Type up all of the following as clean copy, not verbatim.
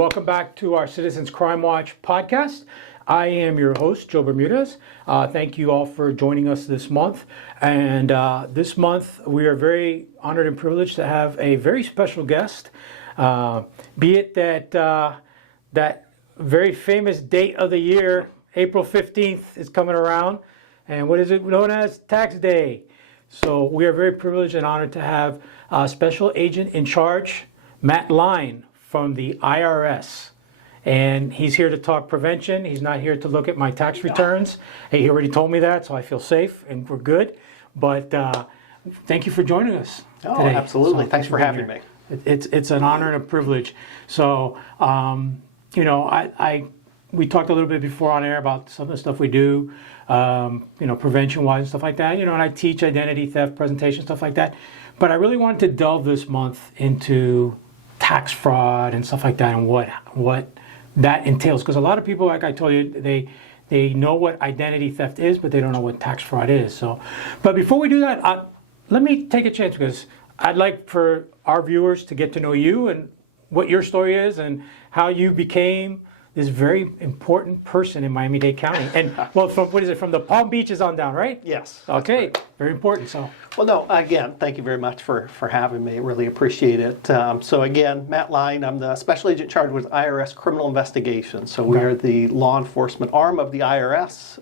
welcome back to our Citizens Crime Watch podcast. I am your host, Joe Bermudez. Thank you all for joining us this month. And this month, we are very honored and privileged to have a very special guest. Be it that very famous date of the year, April 15th, is coming around. And what is it known as? Tax Day. So we are very privileged and honored to have Special Agent in Charge, Matt Line, from the IRS. And he's here to talk prevention. He's not here to look at my tax returns. Hey, he already told me that, so I feel safe and we're good. But thank you for joining us today. Absolutely. So thanks for having me. It's an honor and a privilege. So, we talked a little bit before on air about some of the stuff we do, prevention-wise and stuff like that. And I teach identity theft, presentation, stuff like that. But I really wanted to delve this month into tax fraud and stuff like that, and what that entails. Because a lot of people, like I told you, they know what identity theft is, but they don't know what tax fraud is. So, but before we do that, let me take a chance, because I'd like for our viewers to get to know you and what your story is and how you became this very important person in Miami-Dade County. And well, from the Palm Beaches on down, right? Yes. Okay, very important. So. Well, no, again, thank you very much for having me. Really appreciate it. So again, Matt Line, I'm the Special Agent charged with IRS criminal investigations. So we are the law enforcement arm of the IRS.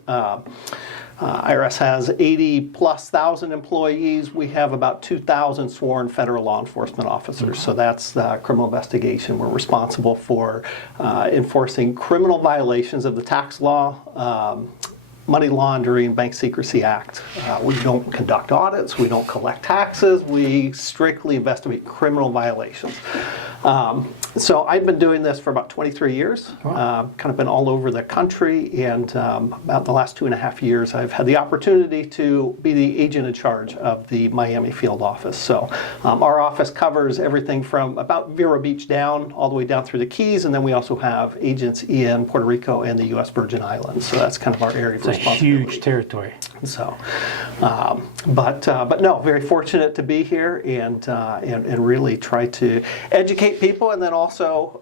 IRS has 80,000+ employees. We have about 2,000 sworn federal law enforcement officers. So that's criminal investigation. We're responsible for enforcing criminal violations of the tax law, Money Laundering, Bank Secrecy Act. We don't conduct audits. We don't collect taxes. We strictly investigate criminal violations. So I've been doing this for about 23 years, kind of been all over the country, and about the last 2.5 years I've had the opportunity to be the agent in charge of the Miami field office. So our office covers everything from about Vero Beach down, all the way down through the Keys, and then we also have agents in Puerto Rico and the U.S. Virgin Islands. So that's kind of our area of responsibility. Huge territory. So, but no, very fortunate to be here and really try to educate people, and then also,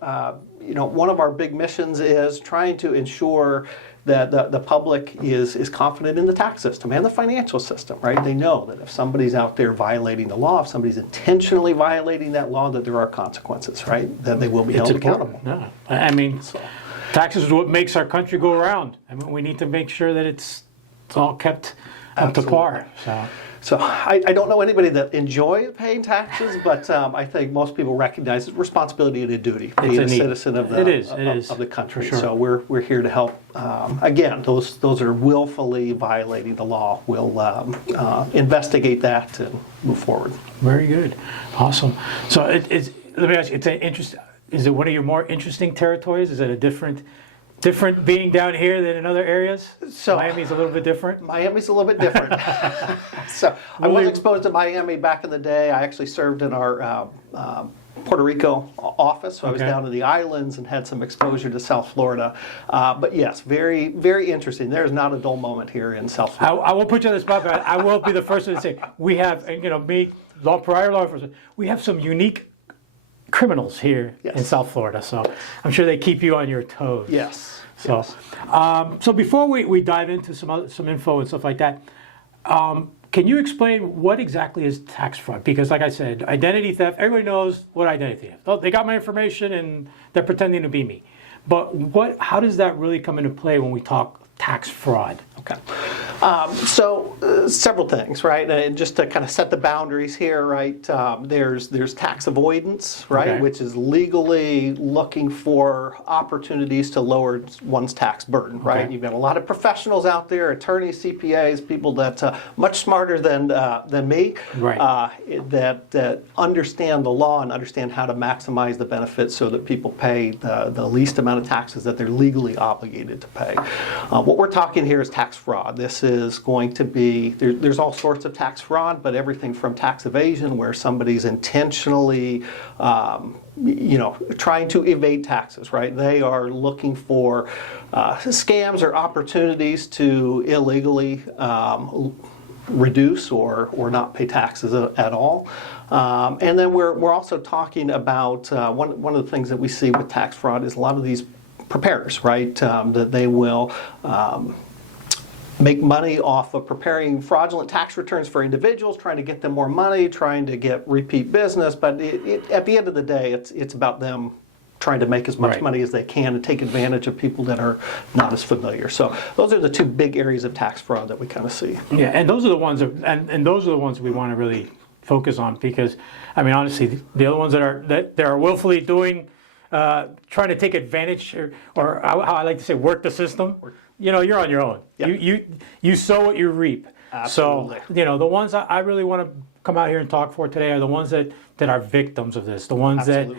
one of our big missions is trying to ensure that the public is confident in the tax system and the financial system, right? They know that if somebody's out there violating the law, if somebody's intentionally violating that law, that there are consequences, right? That they will be held accountable. Yeah. I mean, taxes is what makes our country go around. I mean, we need to make sure that it's all kept up to par. So I don't know anybody that enjoys paying taxes, but I think most people recognize it's responsibility and a duty, being a citizen of the country. Sure. So we're here to help. Again, those are willfully violating the law. We'll investigate that and move forward. Very good, awesome. So let me ask you, it's an interesting. Is it one of your more interesting territories? Is it a different being down here than in other areas? So Miami's a little bit different? Miami's a little bit different. So I was exposed to Miami back in the day. I actually served in our Puerto Rico office. So I was down in the islands and had some exposure to South Florida. But yes, very, very interesting. There's not a dull moment here in South Florida. I will put you on the spot, but I will be the first one to say, we have, prior law enforcement, we have some unique criminals here in South Florida, so I'm sure they keep you on your toes. Yes. So, so before we dive into some info and stuff like that, can you explain what exactly is tax fraud? Because, like I said, identity theft. Everybody knows what identity theft. Oh, they got my information and they're pretending to be me. But how does that really come into play when we talk tax fraud? Okay. So several things, right? And just to kind of set the boundaries here, right? There's tax avoidance, right? Which is legally looking for opportunities to lower one's tax burden, right? You've got a lot of professionals out there, attorneys, CPAs, people that much smarter than me, that understand the law and understand how to maximize the benefits so that people pay the least amount of taxes that they're legally obligated to pay. What we're talking here is tax fraud. This is going to be, there's all sorts of tax fraud, but everything from tax evasion, where somebody's intentionally trying to evade taxes, right? They are looking for scams or opportunities to illegally reduce or not pay taxes at all. And then we're also talking about one of the things that we see with tax fraud is a lot of these preparers, right? That they will make money off of preparing fraudulent tax returns for individuals, trying to get them more money, trying to get repeat business. But at the end of the day, it's about them trying to make as much money as they can and take advantage of people that are not as familiar. So those are the two big areas of tax fraud that we kind of see. Yeah, and those are the ones and those are the ones we want to really focus on, because I mean, honestly, the other ones that are willfully doing, trying to take advantage, or how I like to say, work the system. You're on your own. Yep. You sow what you reap. Absolutely. So the ones I really want to come out here and talk for today are the ones that are victims of this, the ones that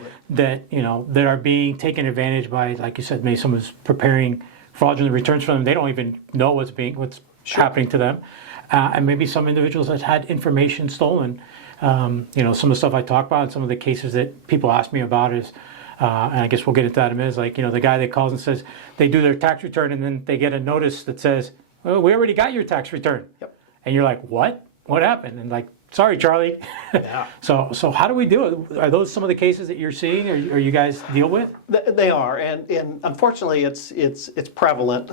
are being taken advantage by, like you said, maybe someone's preparing fraudulent returns for them. They don't even know what's happening to them, and maybe some individuals that had information stolen. Some of the stuff I talk about, and some of the cases that people ask me about is. And I guess we'll get into that in a minute. It's like, the guy that calls and says they do their tax return and then they get a notice that says, "Well, we already got your tax return." Yep. And you're like, "What? What happened?" And like, "Sorry, Charlie." Yeah. So how do we do it? Are those some of the cases that you're seeing, or you guys deal with? They are, and unfortunately, it's prevalent,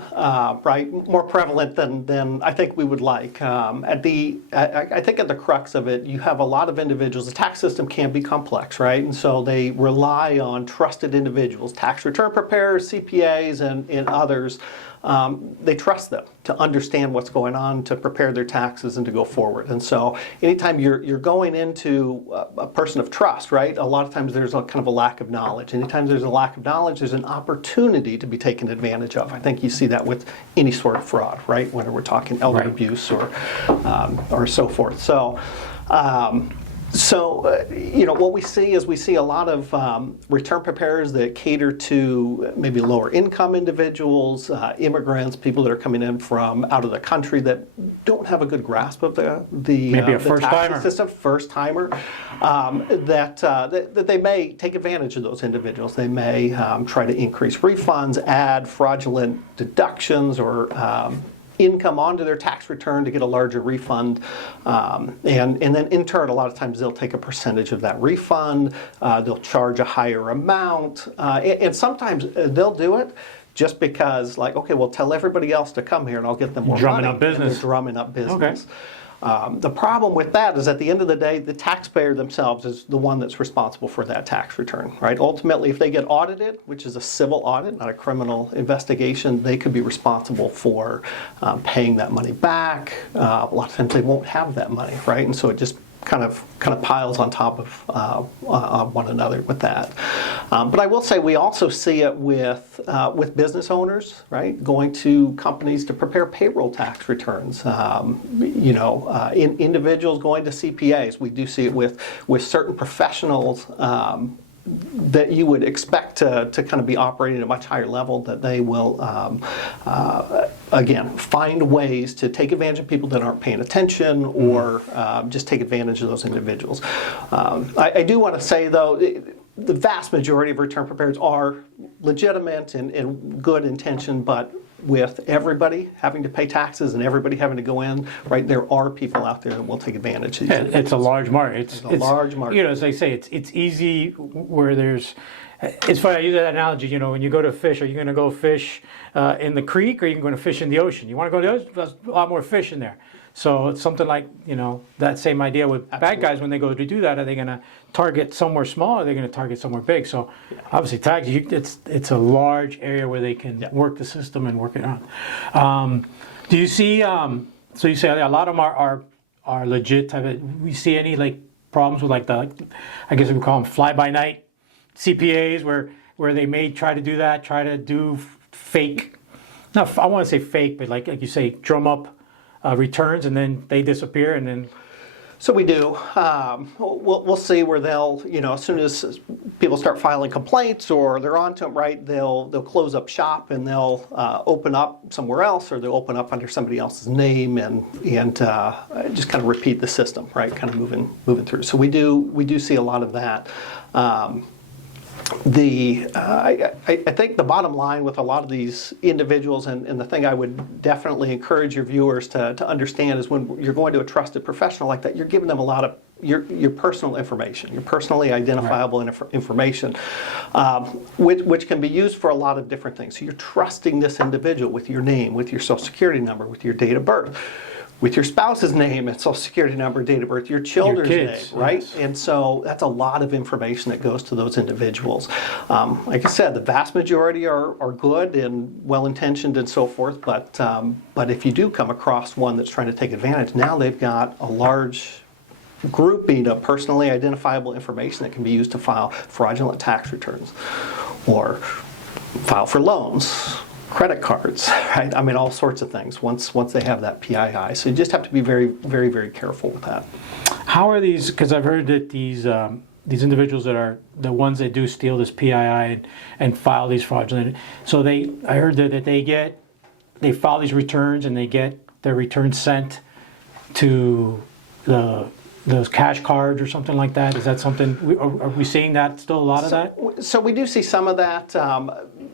right? More prevalent than I think we would like. I think at the crux of it, you have a lot of individuals. The tax system can be complex, right? And so they rely on trusted individuals, tax return preparers, CPAs, and others. They trust them to understand what's going on, to prepare their taxes, and to go forward. And so anytime you're going into a person of trust, right, a lot of times there's a kind of a lack of knowledge. Anytime there's a lack of knowledge, there's an opportunity to be taken advantage of. I think you see that with any sort of fraud, right, whether we're talking elder abuse or so forth. So, what we see is we see a lot of return preparers that cater to maybe lower income individuals, immigrants, people that are coming in from out of the country that don't have a good grasp of the tax system, first timer, that they may take advantage of those individuals. They may try to increase refunds, add fraudulent deductions, or income onto their tax return to get a larger refund, and then in turn, a lot of times they'll take a percentage of that refund. They'll charge a higher amount, and sometimes they'll do it just because, like, okay, well, tell everybody else to come here and I'll get them more drumming money. Up business. They're drumming up business. Okay. The problem with that is at the end of the day, the taxpayer themselves is the one that's responsible for that tax return, right? Ultimately, if they get audited, which is a civil audit, not a criminal investigation, they could be responsible for paying that money back. A lot of times they won't have that money, right? And so it just kind of piles on top of one another with that. But I will say we also see it with business owners, right? Going to companies to prepare payroll tax returns. In individuals going to CPAs. We do see it with certain professionals that you would expect to kind of be operating at a much higher level, that they will, again, find ways to take advantage of people that aren't paying attention, or just take advantage of those individuals. I do want to say, though, the vast majority of return preparers are legitimate and good intention, but with everybody having to pay taxes and everybody having to go in, right, there are people out there that will take advantage of these. It's a large market. It's a large market. As I say, it's easy where there's. It's funny, I use that analogy, when you go to fish, are you going to go fish in the creek, or are you going to fish in the ocean? You want to go to the ocean, there's a lot more fish in there. So it's something like, that same idea with bad guys when they go to do that. Are they going to target somewhere small, or are they going to target somewhere big? So obviously tax, it's a large area where they can work the system and work it out. Do you see, so you say a lot of them are legit type of, we see any like problems with like I guess we call them fly-by-night CPAs where they may try to do that, try to do fake, no, I want to say fake, but like you say, drum up returns, and then they disappear, and then. So we do. We'll see where they'll, as soon as people start filing complaints or they're onto them, right, they'll close up shop and they'll open up somewhere else, or they'll open up under somebody else's name and just kind of repeat the system, right, kind of moving through. So we do see a lot of that. I think the bottom line with a lot of these individuals, and the thing I would definitely encourage your viewers to understand, is when you're going to a trusted professional like that, you're giving them a lot of your personal information, your personally identifiable information, which can be used for a lot of different things. So you're trusting this individual with your name, with your social security number, with your date of birth, with your spouse's name and social security number, date of birth, your children's kids, name, right? yes. And so that's a lot of information that goes to those individuals. Like I said, the vast majority are good and well-intentioned and so forth, but if you do come across one that's trying to take advantage, now they've got a large grouping of personally identifiable information that can be used to file fraudulent tax returns or file for loans, credit cards, right? I mean, all sorts of things once they have that PII. So you just have to be very, very, very careful with that. How are these, because I've heard that these individuals that are the ones that do steal this PII and file these fraudulent, so I heard that they file these returns and they get their returns sent to those cash cards or something like that. Is that something, are we seeing that still a lot of that? So we do see some of that.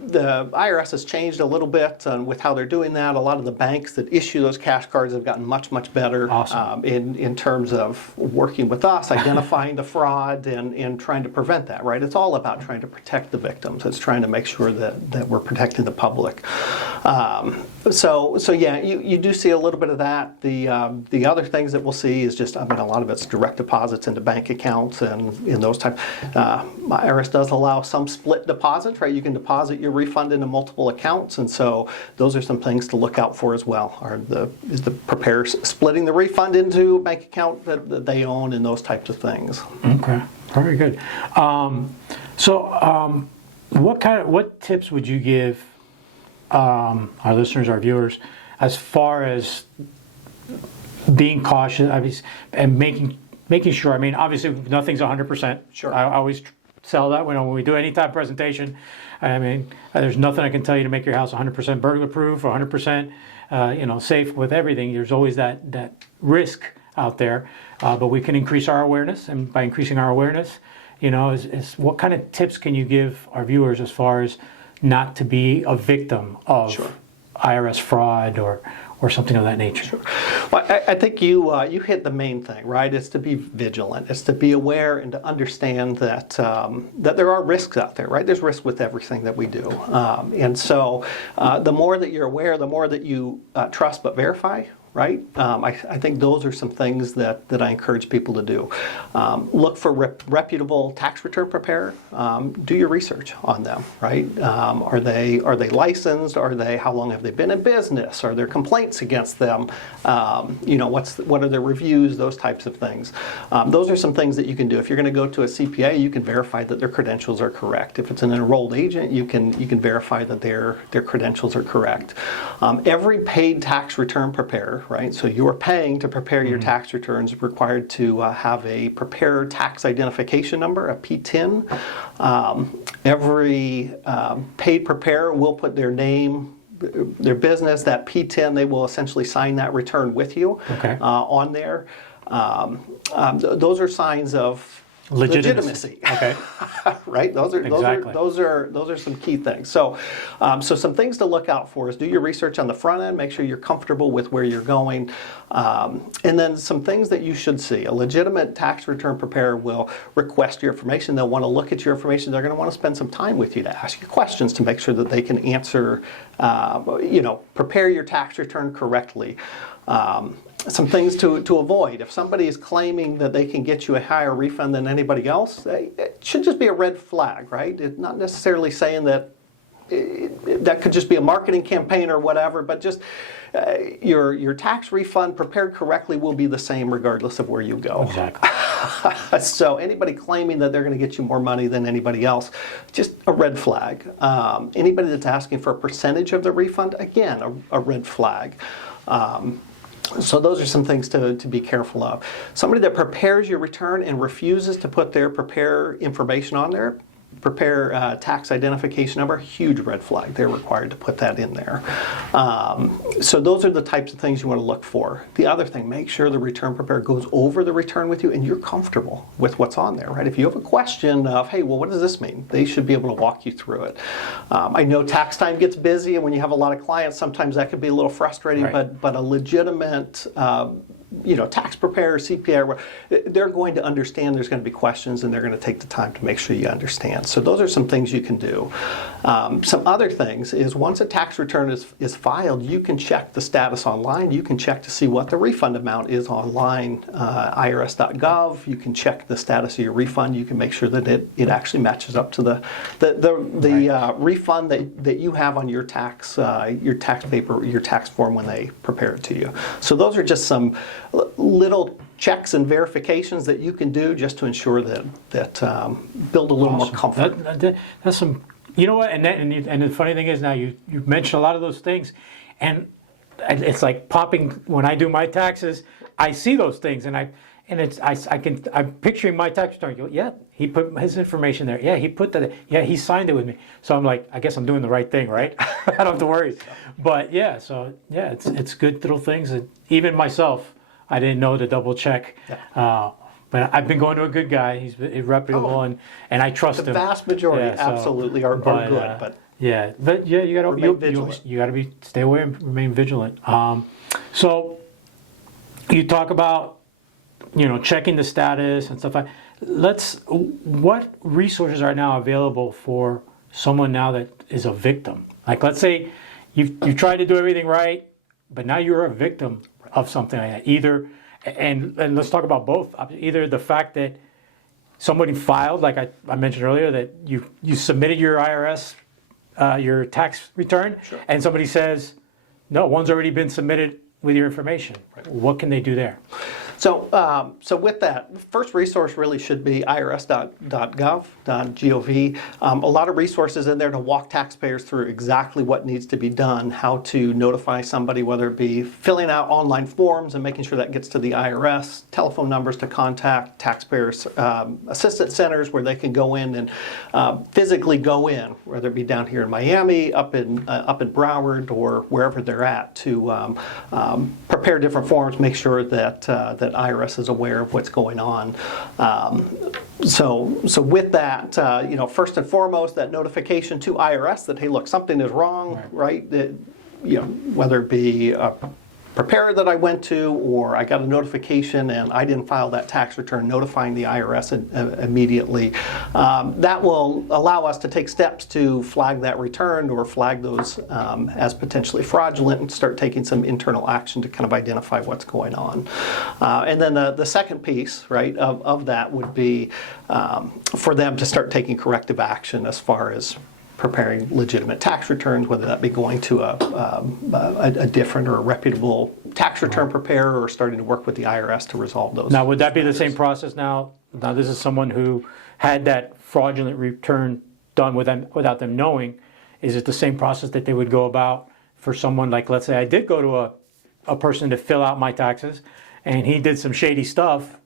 The IRS has changed a little bit with how they're doing that. A lot of the banks that issue those cash cards have gotten much, much better Awesome. in terms of working with us, identifying the fraud and trying to prevent that, right? It's all about trying to protect the victims. It's trying to make sure that we're protecting the public. So yeah, you do see a little bit of that. The other things that we'll see is just, I mean, a lot of it's direct deposits into bank accounts and in those types. IRS does allow some split deposits, right? You can deposit your refund into multiple accounts, and so those are some things to look out for as well. Is the preparer splitting the refund into a bank account that they own and those types of things. Okay, very good. What tips would you give our listeners, our viewers, as far as being cautious and making sure? I mean, obviously, nothing's 100%. Sure. I always sell that when we do any type of presentation. I mean, there's nothing I can tell you to make your house 100% burglar proof or 100% safe with everything. There's always that risk out there, but we can increase our awareness, and by increasing our awareness, is what kind of tips can you give our viewers as far as not to be a victim of Sure. IRS fraud or something of that nature? Sure. Well, I think you hit the main thing, right? It's to be vigilant. It's to be aware and to understand that there are risks out there, right? There's risk with everything that we do. And so the more that you're aware, the more that you trust but verify, right? I think those are some things that I encourage people to do. Look for reputable tax return preparer. Do your research on them, right? Are they licensed? How long have they been in business? Are there complaints against them? What are their reviews? Those types of things. Those are some things that you can do. If you're going to go to a CPA, you can verify that their credentials are correct. If it's an enrolled agent, you can verify that their credentials are correct. Every paid tax return preparer, right? So you are paying to prepare your tax returns, required to have a preparer tax identification number, a PTIN. Every paid preparer will put their name, their business, that PTIN. They will essentially sign that return with you. Okay. On there. Those are signs of legitimacy. Okay. Right? Exactly. Those are some key things. So some things to look out for is do your research on the front end, make sure you're comfortable with where you're going, and then some things that you should see. A legitimate tax return preparer will request your information. They'll want to look at your information. They're going to want to spend some time with you to ask you questions to make sure that they can answer, prepare your tax return correctly. Some things to avoid. If somebody is claiming that they can get you a higher refund than anybody else, it should just be a red flag, right? It's not necessarily saying that that could just be a marketing campaign or whatever, but just your tax refund prepared correctly will be the same regardless of where you go. Exactly. So anybody claiming that they're going to get you more money than anybody else, just a red flag. Anybody that's asking for a percentage of the refund, again, a red flag. So those are some things to be careful of. Somebody that prepares your return and refuses to put their preparer information on there, prepare tax identification number, huge red flag. They're required to put that in there. So those are the types of things you want to look for. The other thing, make sure the return preparer goes over the return with you and you're comfortable with what's on there, right? If you have a question of, hey, well, what does this mean? They should be able to walk you through it. I know tax time gets busy, and when you have a lot of clients, sometimes that could be a little frustrating, right. but a legitimate tax preparer, CPA, they're going to understand there's going to be questions, and they're going to take the time to make sure you understand. So those are some things you can do. Some other things is once a tax return is filed, you can check the status online. You can check to see what the refund amount is online, IRS.gov. You can check the status of your refund. You can make sure that it actually matches up to the refund that you have on your tax paper, your tax form when they prepare it to you. So those are just some little checks and verifications that you can do just to ensure that build a little more comfort. That's some, you know what, and the funny thing is now you've mentioned a lot of those things, and it's like popping when I do my taxes. I see those things, and I'm picturing my tax return. Go, yeah, he put his information there. Yeah, he put that. Yeah, he signed it with me. So I'm like, I guess I'm doing the right thing, right? I don't have to worry. But yeah, so yeah, it's good little things that even myself, I didn't know to double check. Yeah. But I've been going to a good guy. He's reputable, and I trust him. The vast majority absolutely are good, but yeah, you gotta stay away and remain vigilant. So you talk about checking the status and stuff. What resources are now available for someone now that is a victim? Like, let's say you tried to do everything right, but now you're a victim of something like that. And let's talk about both. Either the fact that somebody filed, like I mentioned earlier, that you submitted your IRS, your tax return, sure, and somebody says, no, one's already been submitted with your information. Right. What can they do there? So with that, the first resource really should be irs.gov. A lot of resources in there to walk taxpayers through exactly what needs to be done, how to notify somebody, whether it be filling out online forms and making sure that gets to the IRS, telephone numbers to contact, taxpayers assistance centers where they can go in and physically go in, whether it be down here in Miami, up in Broward, or wherever they're at, to prepare different forms, make sure that IRS is aware of what's going on. So with that, first and foremost, that notification to IRS that, hey, look, something is wrong, right? That, whether it be a preparer that I went to, or I got a notification and I didn't file that tax return, notifying the IRS immediately. That will allow us to take steps to flag that return or flag those as potentially fraudulent and start taking some internal action to kind of identify what's going on. And then the second piece, right, of that would be for them to start taking corrective action as far as preparing legitimate tax returns, whether that be going to a different or a reputable tax return preparer, or starting to work with the IRS to resolve those. Now, would that be the same process now? Now, this is someone who had that fraudulent return done without them knowing. Is it the same process that they would go about for someone like, let's say I did go to a person to fill out my taxes, and he did some shady stuff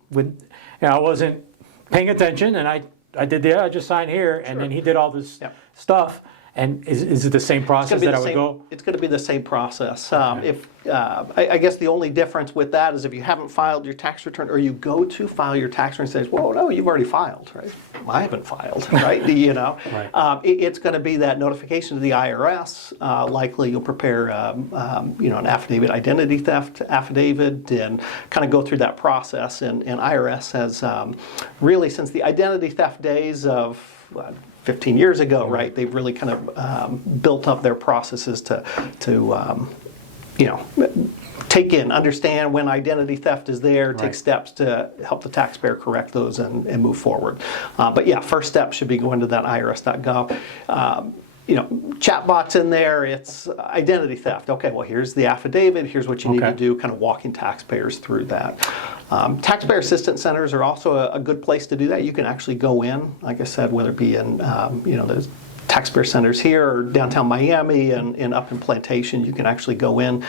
I wasn't paying attention, and I did I just signed here, and then he did all this stuff. And is it the same process that I would go? It's going to be the same process. Okay. I guess the only difference with that is if you haven't filed your tax return, or you go to file your tax return and says, well, no, you've already filed, right? I haven't filed, right? Right. It's going to be that notification to the IRS. Likely you'll prepare an affidavit, identity theft affidavit, and kind of go through that process. And IRS has really, since the identity theft days of 15 years ago, right? They've really kind of built up their processes to understand when identity theft is there, take steps to help the taxpayer correct those and move forward. But yeah, first step should be going to that irs.gov. Chatbots in there, it's identity theft. Okay, well, here's the affidavit, here's what you need to do, kind of walking taxpayers through that. Taxpayer assistance centers are also a good place to do that. You can actually go in, like I said, whether it be in, there's taxpayer centers here or downtown Miami and up in Plantation. You can actually go in,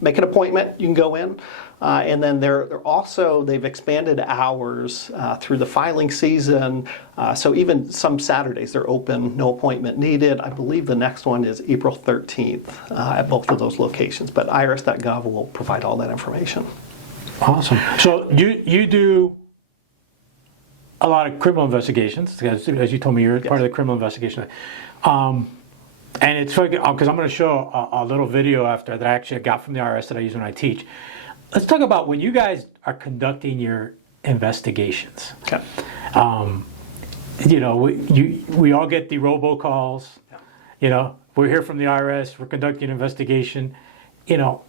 make an appointment, you can go in. And then they've expanded hours through the filing season. So even some Saturdays they're open, no appointment needed. I believe the next one is April 13th at both of those locations. But irs.gov will provide all that information. Awesome. So you do a lot of criminal investigations, as you told me, you're part of the criminal investigation. And it's funny because I'm going to show a little video after that I actually got from the IRS that I use when I teach. let's talk about when you guys are conducting your investigations. Okay. You know, we all get the robocalls. You know, we're here from the IRS. We're conducting an investigation. You know,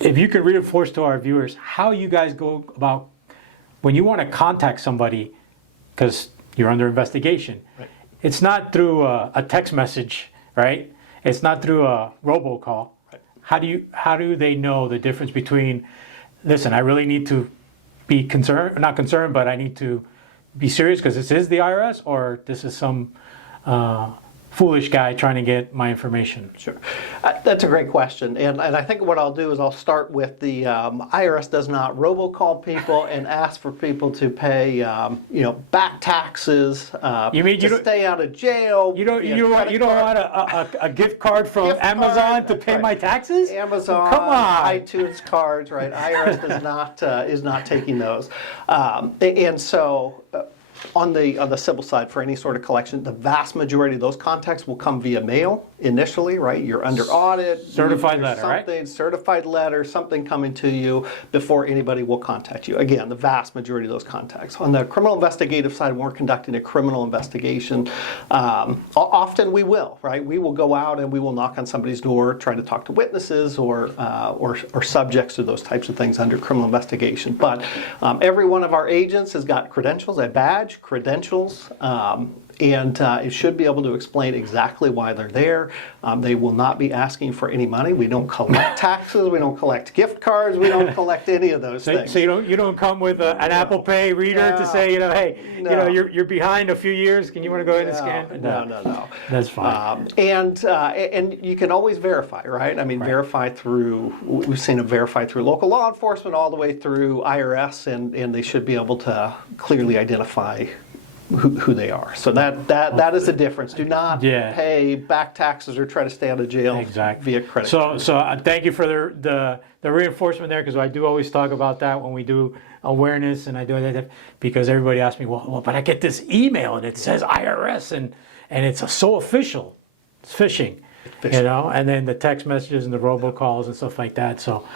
if you could reinforce to our viewers how you guys go about when you want to contact somebody because you're under investigation. Right. It's not through a text message, right? It's not through a robocall. Right. How do they know the difference between, listen, I really need to be concerned, not concerned, but I need to be serious because this is the IRS, or this is some foolish guy trying to get my information? Sure. That's a great question. And I think what I'll do is I'll start with the IRS does not robocall people and ask for people to pay, back taxes, You mean to stay out of jail. You don't want a gift card from Gift Amazon card, to that's pay right. my taxes? Amazon, Come on. iTunes cards, right? IRS is not taking those, and so. On the civil side, for any sort of collection, the vast majority of those contacts will come via mail initially, right? You're under audit. Certified letter, right? Certified letter, something coming to you before anybody will contact you. Again, the vast majority of those contacts. On the criminal investigative side, when we're conducting a criminal investigation, often we will, right? We will go out and we will knock on somebody's door, try to talk to witnesses or subjects to those types of things under criminal investigation. But every one of our agents has got credentials, a badge, credentials, and it should be able to explain exactly why they're there. They will not be asking for any money. We don't collect taxes. We don't collect gift cards. We don't collect any of those things. So you don't come with an Apple Pay reader to say, hey, you're behind a few years. Can you want to go ahead and scan? No. That's fine. And you can always verify, right? I mean, verify through. We've seen it verified through local law enforcement all the way through IRS, and they should be able to clearly identify who they are. So that is the difference. Do not pay back taxes or try to stay out of jail via credit card. So thank you for the reinforcement there, because I do always talk about that when we do awareness, and I do that because everybody asks me, well, but I get this email and it says IRS and it's so official. It's phishing. And then the text messages and the robocalls and stuff like that. So,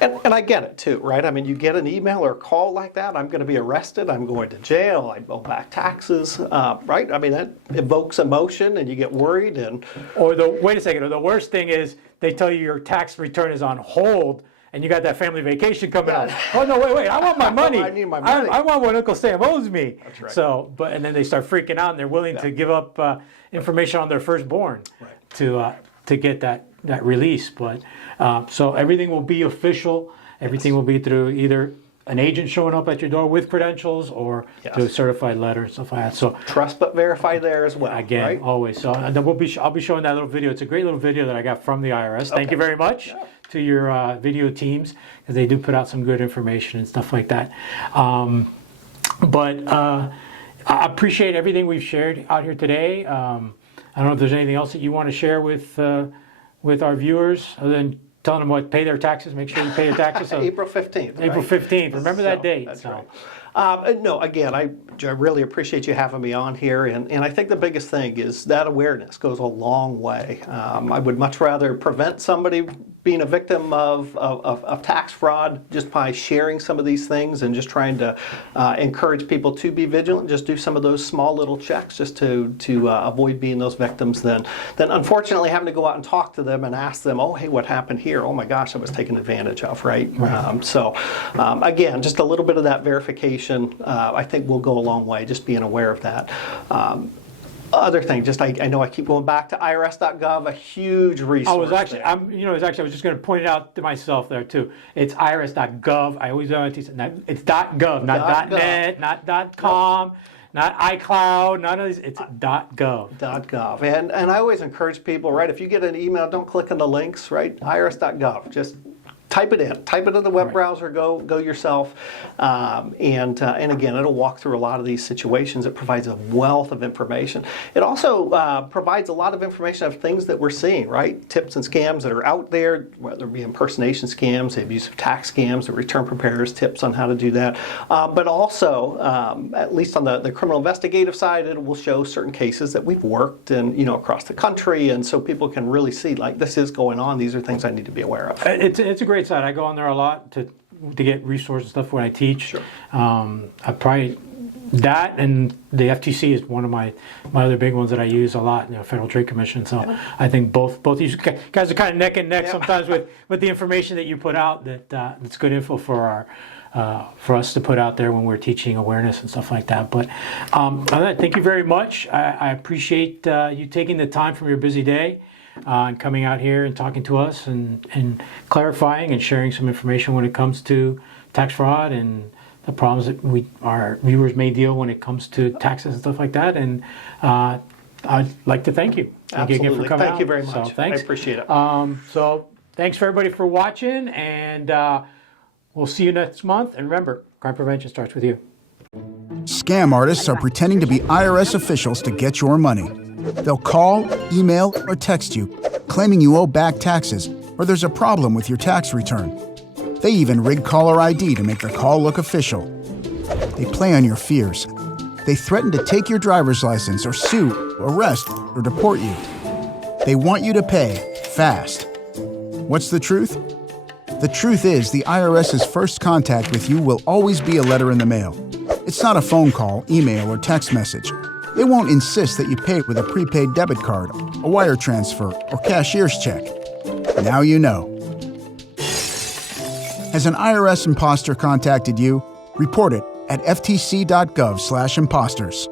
and I get it too, right? I mean, you get an email or a call like that, I'm going to be arrested, I'm going to jail, I owe back taxes, right? I mean, that evokes emotion, and you get worried. Wait a second. Or the worst thing is they tell you your tax return is on hold, and you got that family vacation coming up. Oh no, wait! I want my money. I need my money. I want what Uncle Sam owes me. That's right. So, and then they start freaking out, and they're willing to give up information on their firstborn to get that release. But so everything will be official. Everything will be through either an agent showing up at your door with credentials or through a certified letter and stuff like that. So trust but verify there as well. Again, right? always. So I'll be showing that little video. It's a great little video that I got from the IRS. Thank you very much to your video teams, because they do put out some good information and stuff like that. But I appreciate everything we've shared out here today. I don't know if there's anything else that you want to share with our viewers, other than telling them what, pay their taxes, make sure you pay your taxes. So April 15th. April 15th. Remember that date. That's right. No, again, I really appreciate you having me on here, and I think the biggest thing is that awareness goes a long way. I would much rather prevent somebody being a victim of tax fraud just by sharing some of these things and just trying to encourage people to be vigilant, just do some of those small little checks just to avoid being those victims, than unfortunately having to go out and talk to them and ask them, oh, hey, what happened here? Oh my gosh, I was taken advantage of, right? Again, just a little bit of that verification, I think will go a long way, just being aware of that. Other thing, just I know I keep going back to irs.gov, a huge resource. I was just going to point it out to myself there too. It's irs.gov. I always want to teach it. It's .gov, not .net, not .com, not iCloud, none of these. It's .gov. .gov. And I always encourage people, right? If you get an email, don't click on the links, right? irs.gov. Just type it in the web browser, go yourself, and again, it'll walk through a lot of these situations. It provides a wealth of information. It also provides a lot of information of things that we're seeing, right? Tips and scams that are out there, whether it be impersonation scams, abusive tax scams, the return preparers, tips on how to do that. But also, at least on the criminal investigative side, it will show certain cases that we've worked and across the country, and so people can really see, like, this is going on. These are things I need to be aware of. It's a great great site. I go on there a lot to get resources and stuff when I teach. Sure. I probably that and the FTC is one of my other big ones that I use a lot. Federal Trade Commission. So I think both these guys are kind of neck and neck sometimes with the information that you put out. That's good info for us to put out there when we're teaching awareness and stuff like that. But thank you very much. I appreciate you taking the time from your busy day and coming out here and talking to us and clarifying and sharing some information when it comes to tax fraud and the problems that our viewers may deal when it comes to taxes and stuff like that. And I'd like to thank you. Thank you again for coming out. Thank you very much. So, thanks. I appreciate it. So thanks for everybody for watching, and we'll see you next month. And remember, crime prevention starts with you. Scam artists are pretending to be IRS officials to get your money. They'll call, email, or text you, claiming you owe back taxes or there's a problem with your tax return. They even rig caller ID to make the call look official. They play on your fears. They threaten to take your driver's license or sue, arrest, or deport you. They want you to pay fast. What's the truth? The truth is the IRS's first contact with you will always be a letter in the mail. It's not a phone call, email, or text message. They won't insist that you pay with a prepaid debit card, a wire transfer, or cashier's check. Now you know. Has an IRS imposter contacted you? Report it at ftc.gov/imposters.